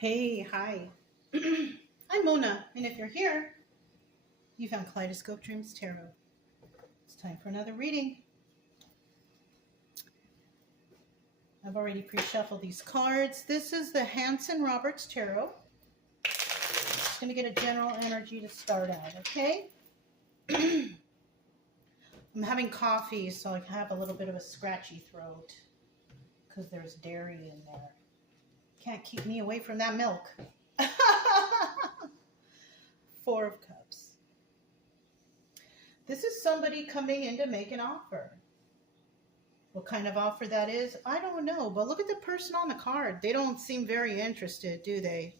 Hey, hi. I'm Mona, and if you're here, you found Kaleidoscope Dreams Tarot. It's time for another reading. I've already pre-shuffled these cards. This is the Hanson Roberts Tarot. Just going to get a general energy to start out, okay? I'm having coffee, so I have a little bit of a scratchy throat because there's dairy in there. Can't keep me away from that milk. Four of Cups. This is somebody coming in to make an offer. What kind of offer that is, I don't know. But look at the person on the card. They don't seem very interested, do they?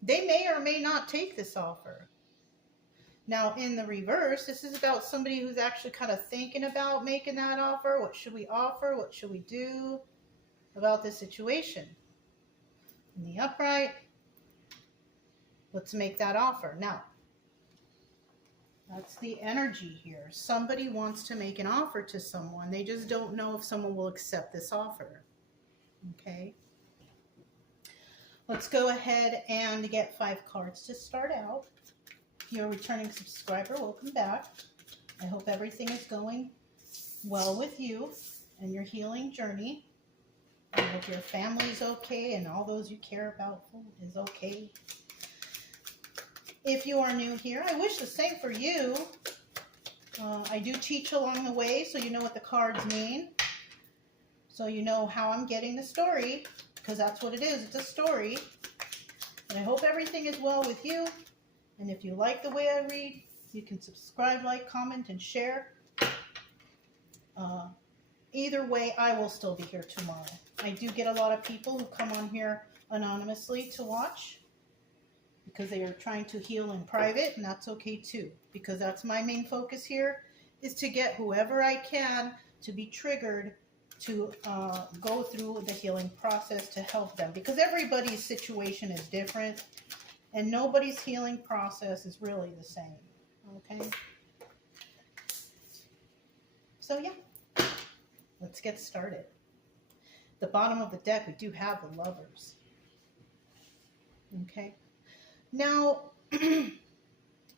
They may or may not take this offer. Now, in the reverse, this is about somebody who's actually kind of thinking about making that offer. What should we offer? What should we do about this situation? In the upright, let's make that offer. Now, that's the energy here. Somebody wants to make an offer to someone. They just don't know if someone will accept this offer. Okay. Let's go ahead and get 5 cards to start out. If you're a returning subscriber, welcome back. I hope everything is going well with you and your healing journey. I hope your family's okay and all those you care about is okay. If you are new here, I wish the same for you. I do teach along the way, so you know what the cards mean. So you know how I'm getting the story, because that's what it is. It's a story. And I hope everything is well with you. And if you like the way I read, you can subscribe, like, comment, and share. Either way, I will still be here tomorrow. I do get a lot of people who come on here anonymously to watch, because they are trying to heal in private, and that's okay too, because that's my main focus here, is to get whoever I can to be triggered to go through the healing process to help them, because everybody's situation is different and nobody's healing process is really the same. Okay, so yeah, let's get started. The bottom of the deck, we do have the Lovers. Okay, now,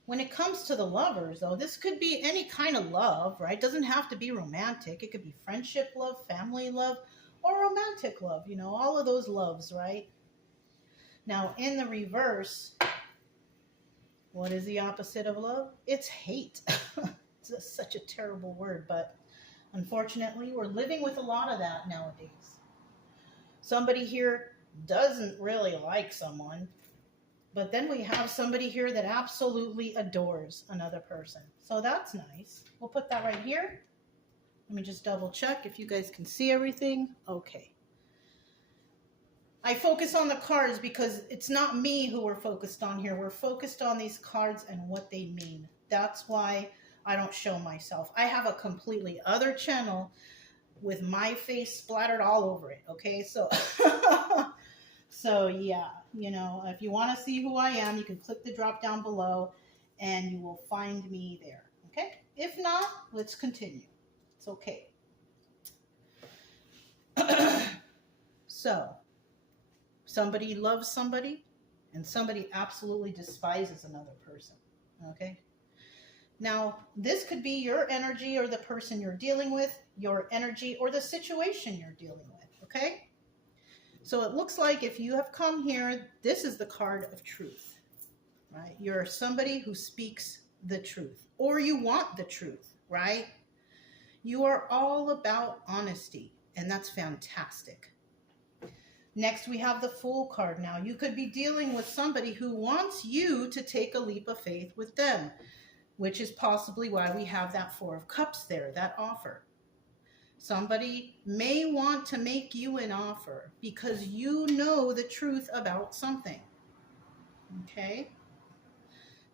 when it comes to the Lovers, though, this could be any kind of love, right? It doesn't have to be romantic. It could be friendship love, family love, or romantic love. You know, all of those loves, right? Now, in the reverse, what is the opposite of love? It's hate. It's such a terrible word, but unfortunately, we're living with a lot of that nowadays. Somebody here doesn't really like someone, but then we have somebody here that absolutely adores another person. So that's nice. We'll put that right here. Let me just double check if you guys can see everything. Okay. I focus on the cards because it's not me who we're focused on here. We're focused on these cards and what they mean. That's why I don't show myself. I have a completely other channel with my face splattered all over it. Okay, so... So yeah, you know, if you want to see who I am, you can click the drop down below and you will find me there. Okay? If not, let's continue. It's okay. So, somebody loves somebody and somebody absolutely despises another person. Okay? Now, this could be your energy or the person you're dealing with, your energy or the situation you're dealing with. Okay? So it looks like if you have come here, this is the card of truth, right? You're somebody who speaks the truth, or you want the truth, right? You are all about honesty, and that's fantastic. Next, we have the Fool card. Now, you could be dealing with somebody who wants you to take a leap of faith with them, which is possibly why we have that Four of Cups there, that offer. Somebody may want to make you an offer because you know the truth about something. Okay?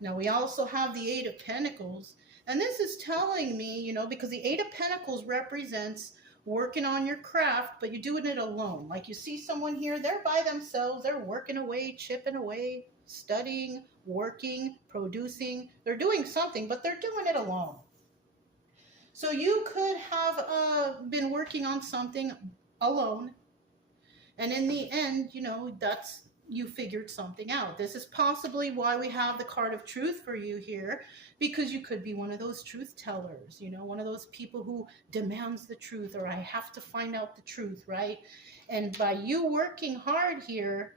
Now, we also have the Eight of Pentacles. And this is telling me, you know, because the Eight of Pentacles represents working on your craft, but you're doing it alone. Like you see someone here, they're by themselves. They're working away, chipping away, studying, working, producing. They're doing something, but they're doing it alone. So you could have been working on something alone. And in the end, you know, that's, you figured something out. This is possibly why we have the card of truth for you here, because you could be one of those truth tellers, you know, one of those people who demands the truth, or I have to find out the truth, right? And by you working hard here,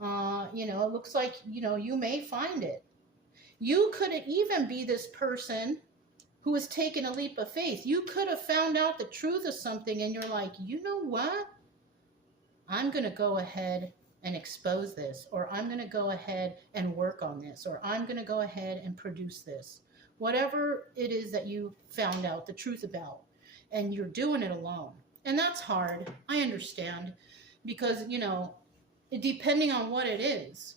you know, it looks like, you know, you may find it. You could even be this person who has taken a leap of faith. You could have found out the truth of something and you're like, you know what? I'm going to go ahead and expose this, or I'm going to go ahead and work on this, or I'm going to go ahead and produce this. Whatever it is that you found out the truth about, and you're doing it alone. And that's hard. I understand, because, you know, depending on what it is,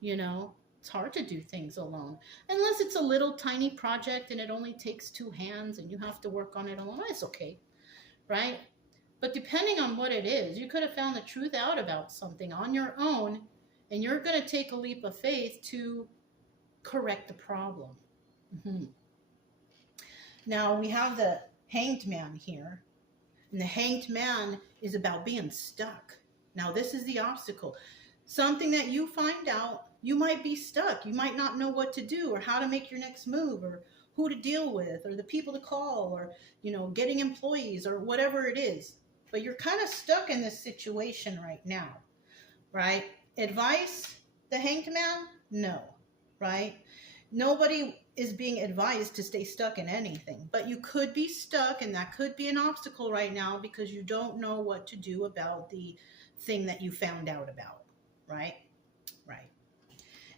you know, it's hard to do things alone. Unless it's a little tiny project and it only takes 2 hands and you have to work on it alone. It's okay, right? But depending on what it is, you could have found the truth out about something on your own, and you're going to take a leap of faith to correct the problem. Mm-hmm. Now, we have the Hanged Man here, and the Hanged Man is about being stuck. Now, this is the obstacle. Something that you find out, you might be stuck. You might not know what to do, or how to make your next move, or who to deal with, or the people to call, or, you know, getting employees, or whatever it is. But you're kind of stuck in this situation right now, right? Advice, the Hanged Man? No, right? Nobody is being advised to stay stuck in anything, but you could be stuck, and that could be an obstacle right now because you don't know what to do about the thing that you found out about, right? Right.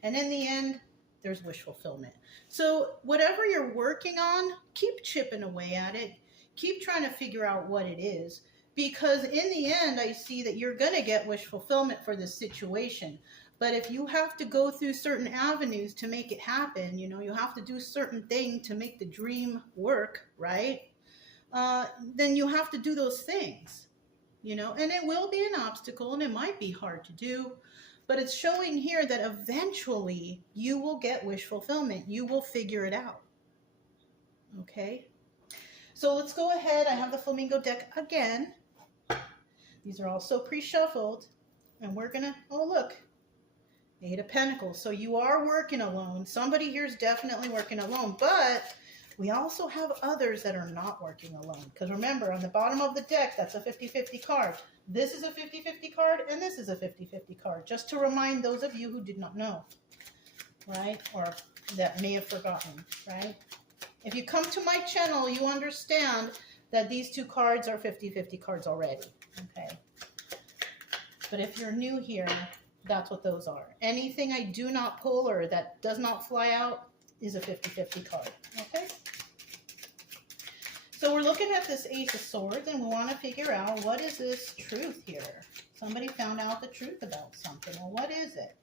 And in the end, there's wish fulfillment. So whatever you're working on, keep chipping away at it. Keep trying to figure out what it is. Because in the end, I see that you're going to get wish fulfillment for this situation. But if you have to go through certain avenues to make it happen, you know, you have to do certain things to make the dream work, right? Then you have to do those things, you know, and it will be an obstacle and it might be hard to do. But it's showing here that eventually you will get wish fulfillment. You will figure it out. Okay? So let's go ahead. I have the Flamingo deck again. These are also pre-shuffled, and we're gonna, oh look, 8 of Pentacles. So you are working alone. Somebody here is definitely working alone, but we also have others that are not working alone. Because remember, on the bottom of the deck, that's a 50-50 card. This is a 50-50 card, and this is a 50-50 card. Just to remind those of you who did not know, right? Or that may have forgotten, right? If you come to my channel, you understand that these 2 cards are 50-50 cards already, okay? But if you're new here, that's what those are. Anything I do not pull or that does not fly out is a 50-50 card, okay? So we're looking at this Ace of Swords, and we want to figure out, what is this truth here? Somebody found out the truth about something. Well, what is it?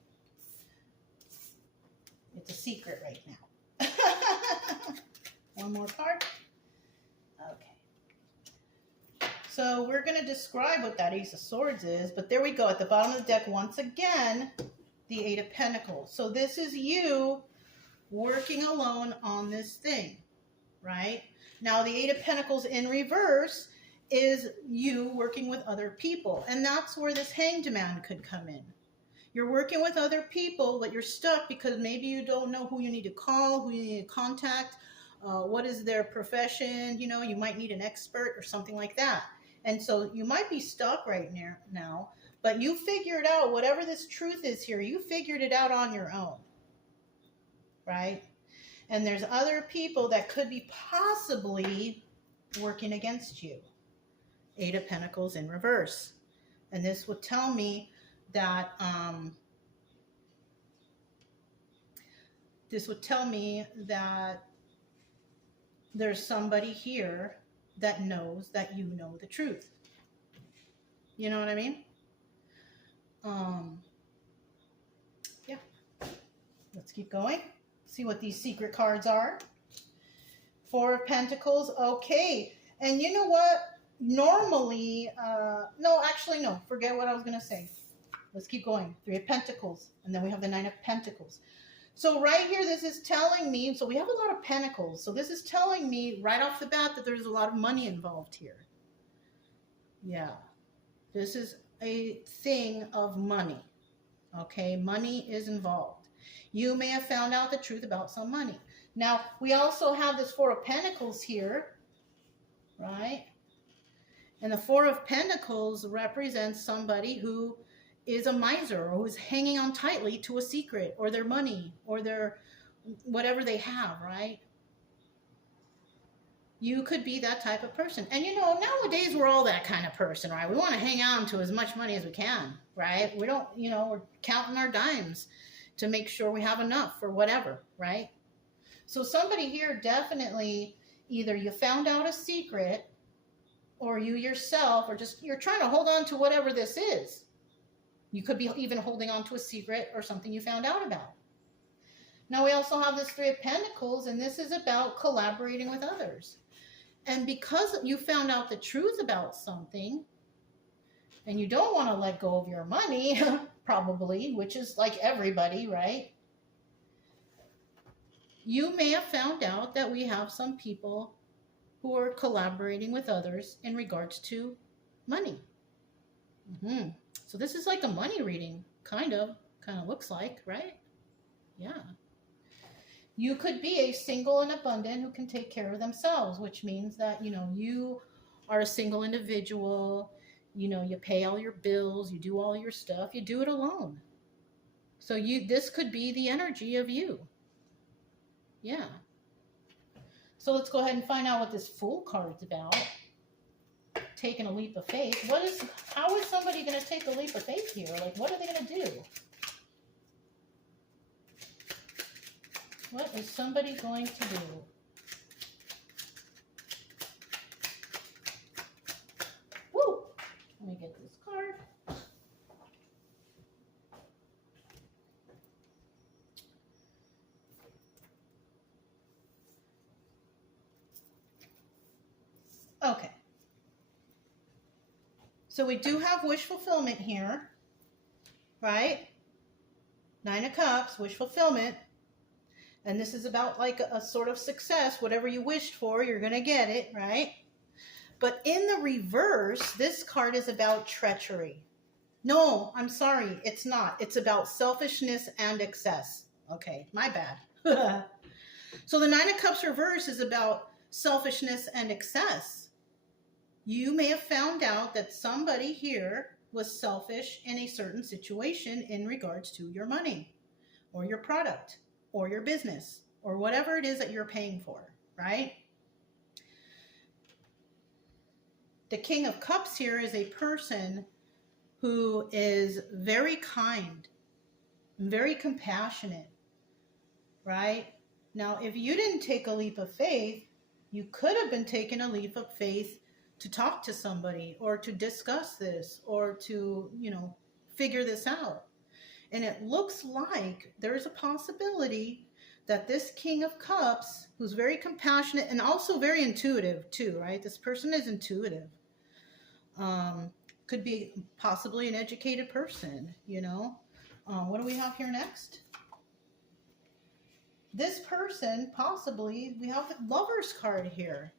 It's a secret right now. One more card. Okay. So we're going to describe what that Ace of Swords is, but there we go. At the bottom of the deck, once again, the 8 of Pentacles. So this is you working alone on this thing, right? Now, the 8 of Pentacles in reverse is you working with other people, and that's where this Hanged Man could come in. You're working with other people, but you're stuck because maybe you don't know who you need to call, who you need to contact, what is their profession, you know, you might need an expert or something like that. And so you might be stuck right now, but you figured out whatever this truth is here, you figured it out on your own, right? And there's other people that could be possibly working against you. 8 of Pentacles in reverse. And this would tell me that, there's somebody here that knows that you know the truth. You know what I mean? Yeah. Let's keep going. See what these secret cards are. 4 of Pentacles. Okay. And you know what? Normally, no, actually, no. Forget what I was going to say. Let's keep going. 3 of Pentacles. And then we have the 9 of Pentacles. So right here, this is telling me, so we have a lot of pentacles. So this is telling me right off the bat that there's a lot of money involved here. Yeah. This is a thing of money. Okay, money is involved. You may have found out the truth about some money. Now, we also have this Four of Pentacles here, right? And the Four of Pentacles represents somebody who is a miser or who's hanging on tightly to a secret or their money or their whatever they have, right? You could be that type of person. And you know, nowadays we're all that kind of person, right? We want to hang on to as much money as we can, right? We don't, you know, we're counting our dimes to make sure we have enough for whatever, right? So somebody here definitely, either you found out a secret or you yourself, or just you're trying to hold on to whatever this is. You could be even holding on to a secret or something you found out about. Now we also have this Three of Pentacles, and this is about collaborating with others. And because you found out the truth about something, and you don't want to let go of your money, probably, which is like everybody, right? You may have found out that we have some people who are collaborating with others in regards to money. So this is like a money reading, kind of looks like, right? Yeah. You could be a single and abundant who can take care of themselves, which means that, you know, you are a single individual, you know, you pay all your bills, you do all your stuff, you do it alone. So this could be the energy of you. Yeah. So let's go ahead and find out what this Fool card's about. Taking a leap of faith. How is somebody going to take a leap of faith here? Like, what are they going to do? What is somebody going to do? Woo! Let me get this card. Okay. So we do have wish fulfillment here, right? Nine of Cups, wish fulfillment. And this is about like a sort of success. Whatever you wished for, you're going to get it, right? But in the reverse, this card is about treachery. No, I'm sorry, it's not. It's about selfishness and excess. Okay, my bad. So the Nine of Cups reverse is about selfishness and excess. You may have found out that somebody here was selfish in a certain situation in regards to your money or your product or your business or whatever it is that you're paying for, right? The King of Cups here is a person who is very kind, very compassionate, right? Now, if you didn't take a leap of faith, you could have been taking a leap of faith to talk to somebody or to discuss this or to, you know, figure this out. And it looks like there's a possibility that this King of Cups, who's very compassionate and also very intuitive too, right? This person is intuitive. Could be possibly an educated person, you know. What do we have here next? This person possibly, we have the Lover's card here.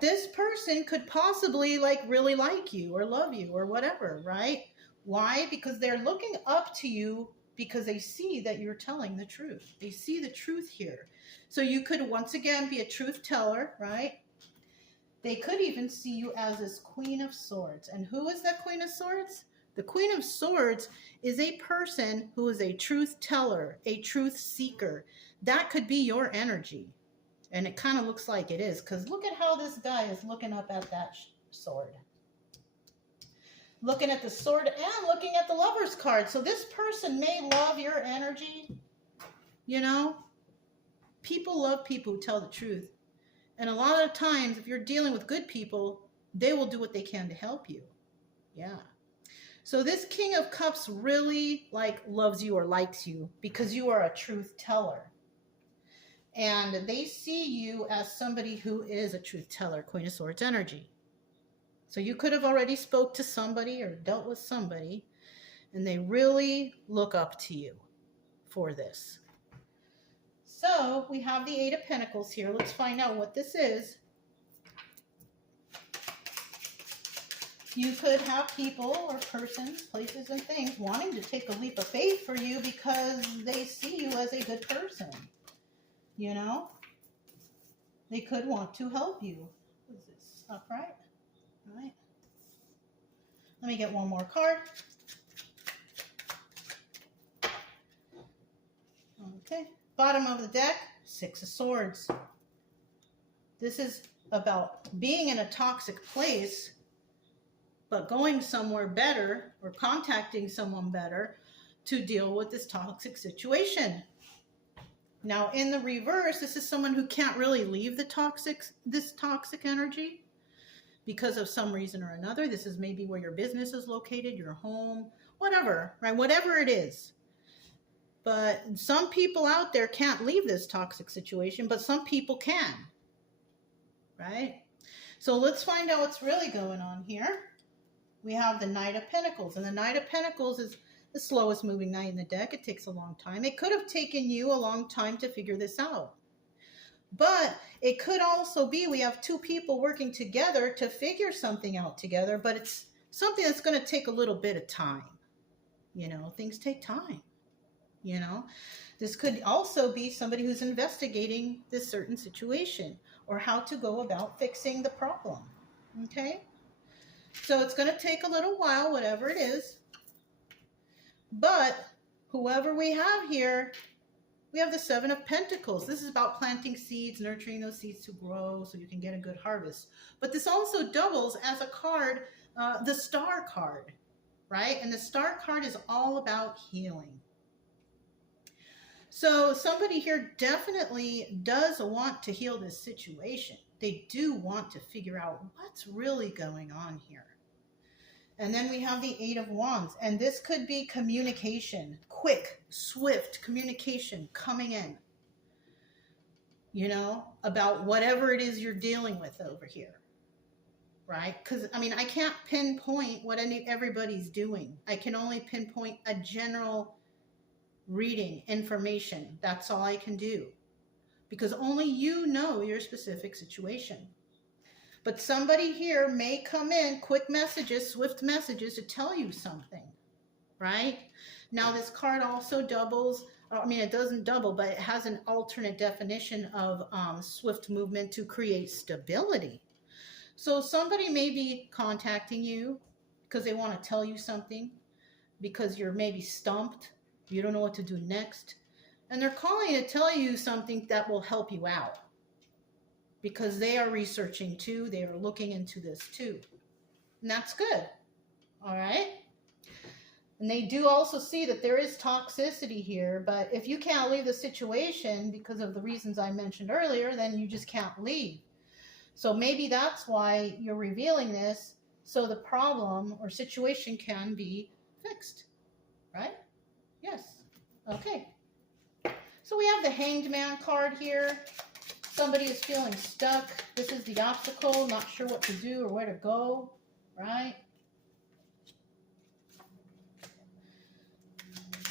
This person could possibly really like you or love you or whatever, right? Why? Because they're looking up to you because they see that you're telling the truth. They see the truth here. So you could once again be a truth teller, right? They could even see you as this Queen of Swords. And who is that Queen of Swords? The Queen of Swords is a person who is a truth teller, a truth seeker. That could be your energy. And it kind of looks like it is, because look at how this guy is looking up at that sword. Looking at the sword and looking at the Lover's card. So this person may love your energy. You know, people love people who tell the truth. And a lot of times, if you're dealing with good people, they will do what they can to help you. Yeah. So this King of Cups really loves you or likes you because you are a truth teller. And they see you as somebody who is a truth teller, Queen of Swords energy. So you could have already spoke to somebody or dealt with somebody, and they really look up to you for this. So we have the Eight of Pentacles here. Let's find out what this is. you could have people or persons, places, and things wanting to take a leap of faith for you because they see you as a good person. You know? They could want to help you. Is this upright? All right. Let me get one more card. Okay. Bottom of the deck, Six of Swords. This is about being in a toxic place, but going somewhere better or contacting someone better to deal with this toxic situation. Now, in the reverse, this is someone who can't really leave this toxic energy because of some reason or another. This is maybe where your business is located, your home, whatever, right? Whatever it is. But some people out there can't leave this toxic situation, but some people can, right? So let's find out what's really going on here. We have the Knight of Pentacles, and the Knight of Pentacles is the slowest moving knight in the deck. It takes a long time. It could have taken you a long time to figure this out. But it could also be we have two people working together to figure something out together, but it's something that's going to take a little bit of time. You know, things take time. You know, this could also be somebody who's investigating this certain situation or how to go about fixing the problem. Okay? So it's going to take a little while, whatever it is. But whoever we have here, we have the Seven of Pentacles. This is about planting seeds, nurturing those seeds to grow so you can get a good harvest. But this also doubles as a card, the Star card, right? And the Star card is all about healing. So somebody here definitely does want to heal this situation. They do want to figure out what's really going on here. And then we have the Eight of Wands, and this could be communication, quick, swift communication coming in, you know, about whatever it is you're dealing with over here, right? Because, I mean, I can't pinpoint what everybody's doing. I can only pinpoint a general reading, information. That's all I can do, because only you know your specific situation. But somebody here may come in, quick messages, swift messages to tell you something, right? Now, this card also doubles, I mean, it doesn't double, but it has an alternate definition of swift movement to create stability. So somebody may be contacting you because they want to tell you something, because you're maybe stumped, you don't know what to do next, and they're calling to tell you something that will help you out. Because they are researching too, they are looking into this too. And that's good, all right? And they do also see that there is toxicity here, but if you can't leave the situation because of the reasons I mentioned earlier, then you just can't leave. So maybe that's why you're revealing this, so the problem or situation can be fixed, right? Yes, okay. So we have the Hanged Man card here. Somebody is feeling stuck. This is the obstacle, not sure what to do or where to go, right?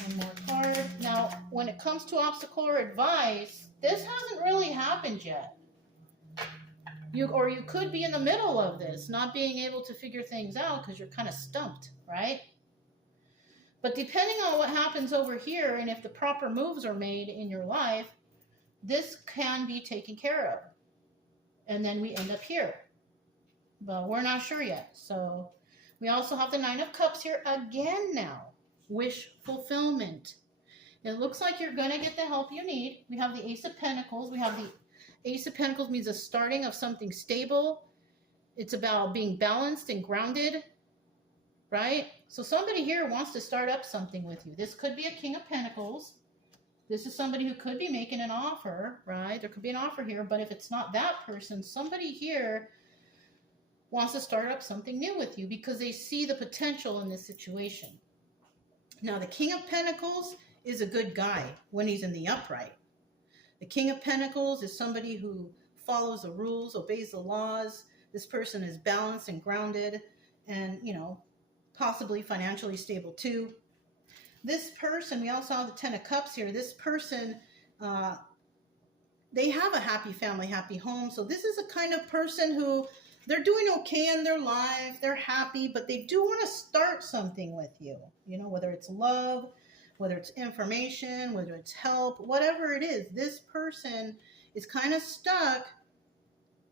One more card. Now, when it comes to obstacle or advice, this hasn't really happened yet. You could be in the middle of this, not being able to figure things out because you're kind of stumped, right? But depending on what happens over here and if the proper moves are made in your life, this can be taken care of. And then we end up here. But we're not sure yet. So we also have the Nine of Cups here again now. Wish fulfillment. It looks like you're going to get the help you need. We have the Ace of Pentacles. We have the Ace of Pentacles means the starting of something stable. It's about being balanced and grounded, right? So somebody here wants to start up something with you. This could be a King of Pentacles. This is somebody who could be making an offer, right? There could be an offer here, but if it's not that person, somebody here wants to start up something new with you because they see the potential in this situation. Now, the King of Pentacles is a good guy when he's in the upright. The King of Pentacles is somebody who follows the rules, obeys the laws. This person is balanced and grounded and, you know, possibly financially stable too. This person, we also have the Ten of Cups here. This person, they have a happy family, happy home. So this is a kind of person who they're doing okay in their life, they're happy, but they do want to start something with you, you know, whether it's love, whether it's information, whether it's help, whatever it is. This person is kind of stuck.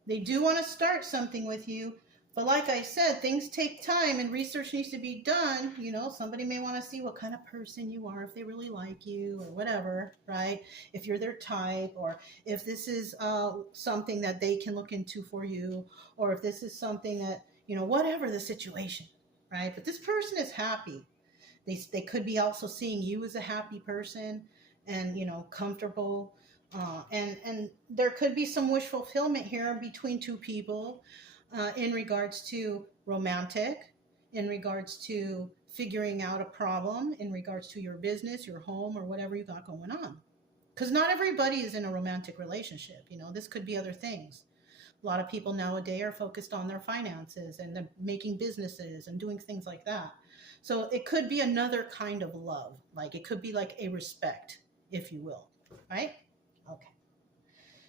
They do want to start something with you, but like I said, things take time and research needs to be done. You know, somebody may want to see what kind of person you are, if they really like you or whatever, right? If you're their type, or if this is something that they can look into for you, or if this is something that, you know, whatever the situation, right? But this person is happy. They could be also seeing you as a happy person and, you know, comfortable. And there could be some wish fulfillment here between two people in regards to romantic, in regards to figuring out a problem, in regards to your business, your home, or whatever you got going on. Because not everybody is in a romantic relationship. You know, this could be other things. A lot of people nowadays are focused on their finances and they're making businesses and doing things like that. So it could be another kind of love. Like it could be like a respect, if you will, right? Okay.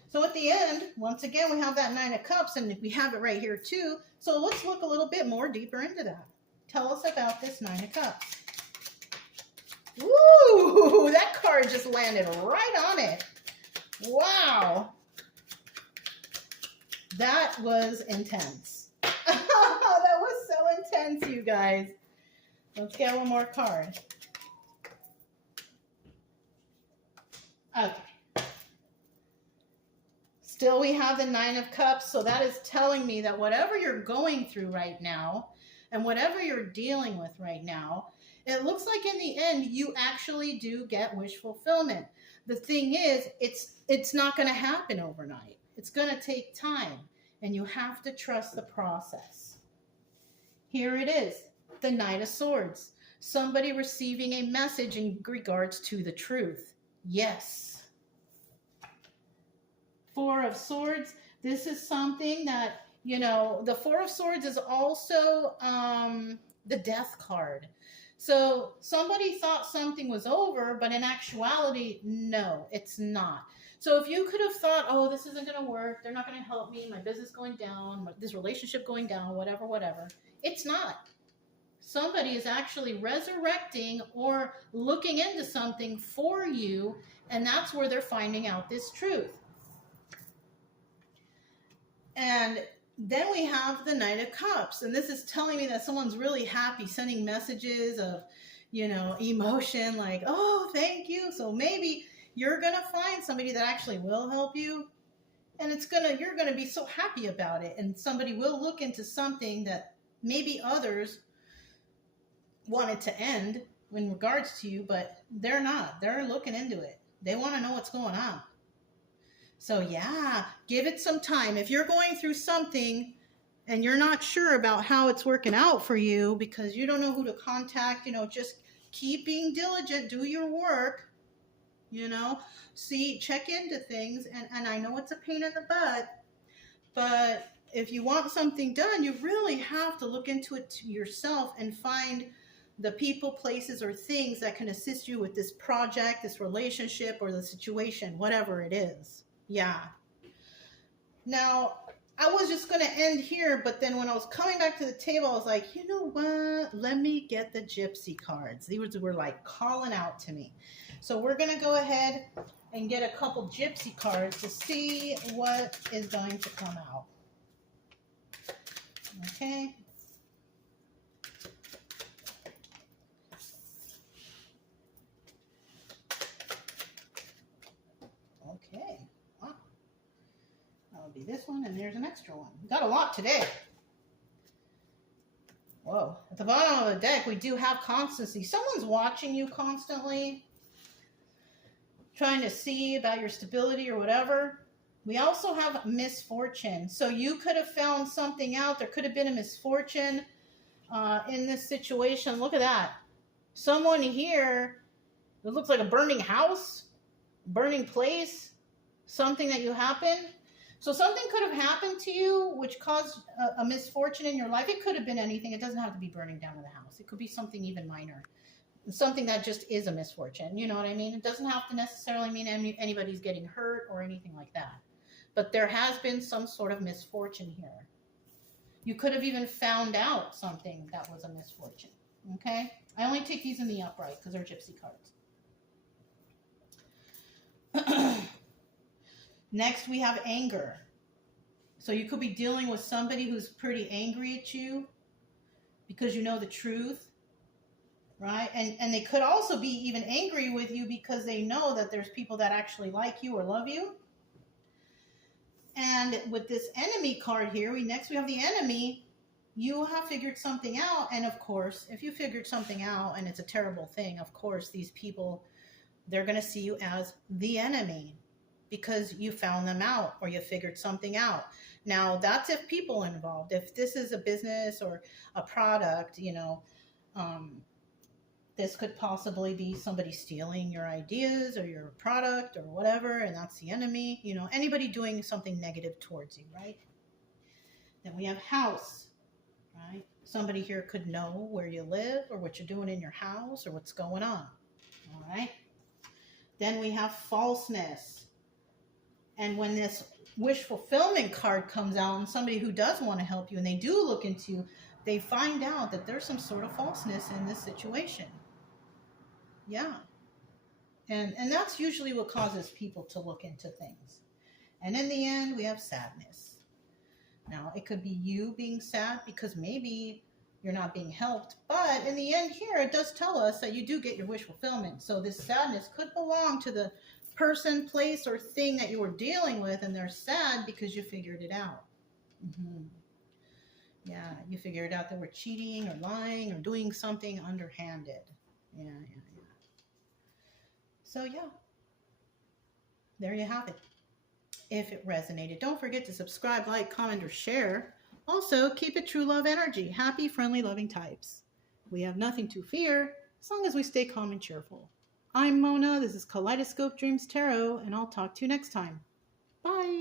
So at the end, once again, we have that Nine of Cups, and we have it right here too. So let's look a little bit more deeper into that. Tell us about this Nine of Cups. Ooh, that card just landed right on it. Wow. That was intense. That was so intense, you guys. Let's get one more card. Okay. Still, we have the Nine of Cups. So that is telling me that whatever you're going through right now and whatever you're dealing with right now, it looks like in the end, you actually do get wish fulfillment. The thing is, it's not going to happen overnight. It's going to take time, and you have to trust the process. Here it is, the Knight of Swords. Somebody receiving a message in regards to the truth. Yes. Four of Swords. This is something that, you know, the Four of Swords is also the Death card. So somebody thought something was over, but in actuality, no, it's not. So if you could have thought, oh, this isn't going to work, they're not going to help me, my business going down, this relationship going down, whatever, it's not. Somebody is actually resurrecting or looking into something for you, and that's where they're finding out this truth. And then we have the Knight of Cups, and this is telling me that someone's really happy, sending messages of, you know, emotion, like, oh, thank you. So maybe you're going to find somebody that actually will help you, and you're going to be so happy about it, and somebody will look into something that maybe others wanted to end in regards to you, but they're not. They're looking into it. They want to know what's going on. So yeah, give it some time. If you're going through something and you're not sure about how it's working out for you because you don't know who to contact, you know, just keep being diligent, do your work, you know, check into things. And I know it's a pain in the butt, but if you want something done, you really have to look into it to yourself and find the people, places, or things that can assist you with this project, this relationship, or the situation, whatever it is. Yeah. Now, I was just going to end here, but then when I was coming back to the table, I was like, you know what? Let me get the Gypsy cards. These were like calling out to me. So we're going to go ahead and get a couple Gypsy cards to see what is going to come out. Okay. Okay. Wow. That'll be this one, and there's an extra one. We got a lot today. Whoa. At the bottom of the deck, we do have constancy. Someone's watching you constantly, trying to see about your stability or whatever. We also have misfortune. So you could have found something out. There could have been a misfortune in this situation. Look at that. Someone here, it looks like a burning house, burning place, something that you happened. So something could have happened to you which caused a misfortune in your life. It could have been anything. It doesn't have to be burning down to the house. It could be something even minor. Something that just is a misfortune. You know what I mean? It doesn't have to necessarily mean anybody's getting hurt or anything like that. But there has been some sort of misfortune here. You could have even found out something that was a misfortune. Okay? I only take these in the upright because they're gypsy cards. Next, we have anger. So you could be dealing with somebody who's pretty angry at you because you know the truth, right? And they could also be even angry with you because they know that there's people that actually like you or love you. And with this enemy card here, next we have the enemy. You have figured something out. And of course, if you figured something out and it's a terrible thing, of course, these people, they're going to see you as the enemy because you found them out or you figured something out. Now, that's if people are involved. If this is a business or a product, you know, this could possibly be somebody stealing your ideas or your product or whatever, and that's the enemy. You know, anybody doing something negative towards you, right? Then we have house, right? Somebody here could know where you live or what you're doing in your house or what's going on, all right? Then we have falseness. And when this wish fulfillment card comes out and somebody who does want to help you and they do look into you, they find out that there's some sort of falseness in this situation. Yeah. And that's usually what causes people to look into things. And in the end, we have sadness. Now, it could be you being sad because maybe you're not being helped. But in the end here, it does tell us that you do get your wish fulfillment. So this sadness could belong to the person, place, or thing that you were dealing with, and they're sad because you figured it out. Mm-hmm. Yeah, you figured out they were cheating or lying or doing something underhanded. Yeah. So yeah, there you have it. If it resonated, don't forget to subscribe, like, comment, or share. Also, keep it true love energy. Happy, friendly, loving types. We have nothing to fear as long as we stay calm and cheerful. I'm Mona. This is Kaleidoscope Dreams Tarot, and I'll talk to you next time. Bye.